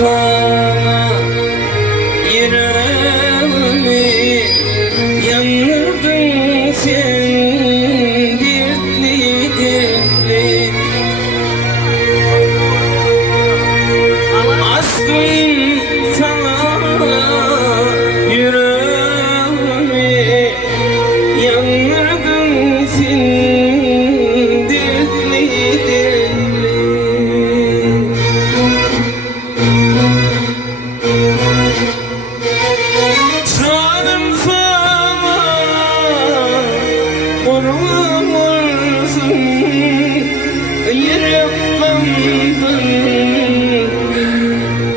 sana yüreğimi yandırdın sen dertli dertli. Aşkım sana yüreğimi yandırdın sen dertli dertli. Canım sana kurban olsun, yüreğimden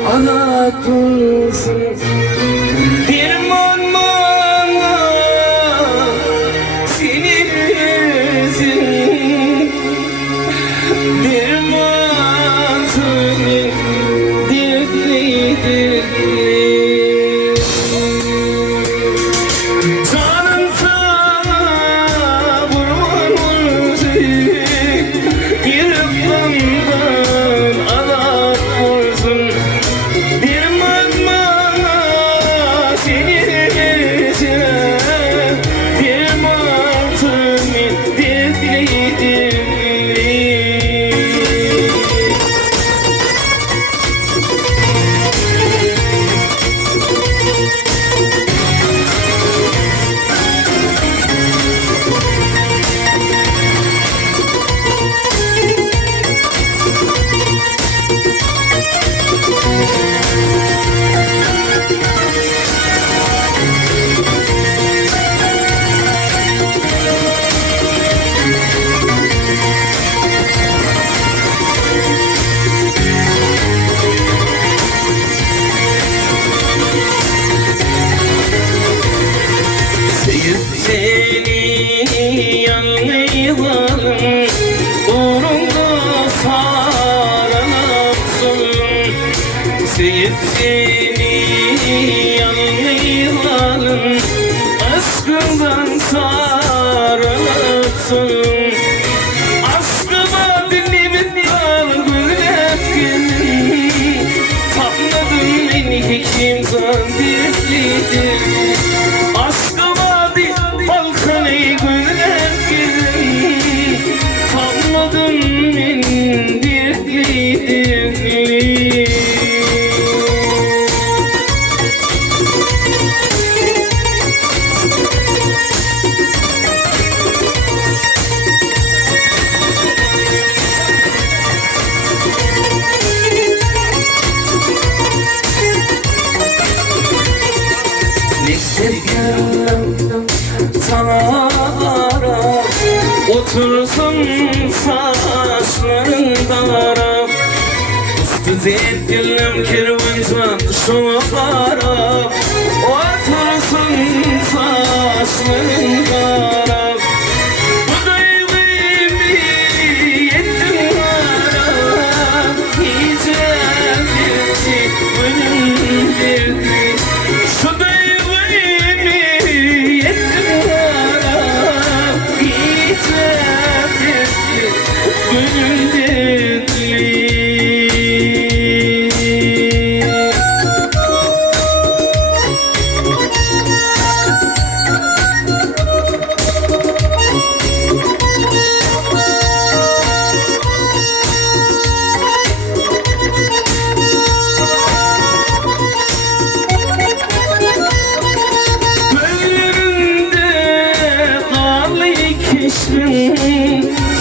alat olsun. Derman bana senin yüzün, derman senin dertli dertli. Canım sana kurban olsun, yüreğimden alat olsun. Derman bana senin yüzün, derman senin dertli dertli. Seni yanlayalım, uğrunda sarılalım. Sevip seni yanlayalım, aşkından sarılalım. Aşkıma dinlemin dalgınlık gelin, tatmadın beni hekim zannetlidir. Aşkıma balkanı güller gelin, tatmadın beni dertli dertli. Beklerken sana ara, otursun saçlarında. Üstü etkilim kervancan şuna para, otursun saçlarında. Bu duyguyu yettim ara, iyice gitti benim derdim. Şu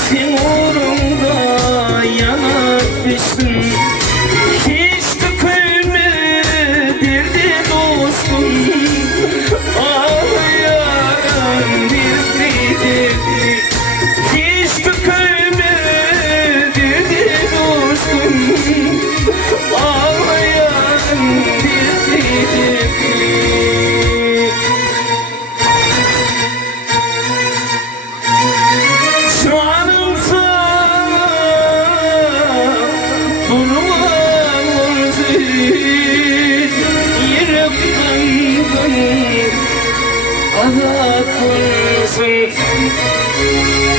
sen uğrunda yanar düştün. Hiç tükülme derdi dostum, ağlayan dertli dertli. Hiç tükülme derdi dostum, ağlayan dertli dertli. Canım sana kurban olsun, yüreğimden alat olsun.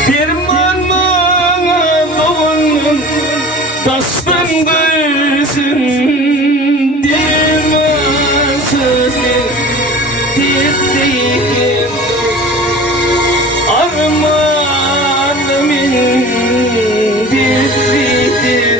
Derman bana doğanın tastan versin. titredim armağanımın titredim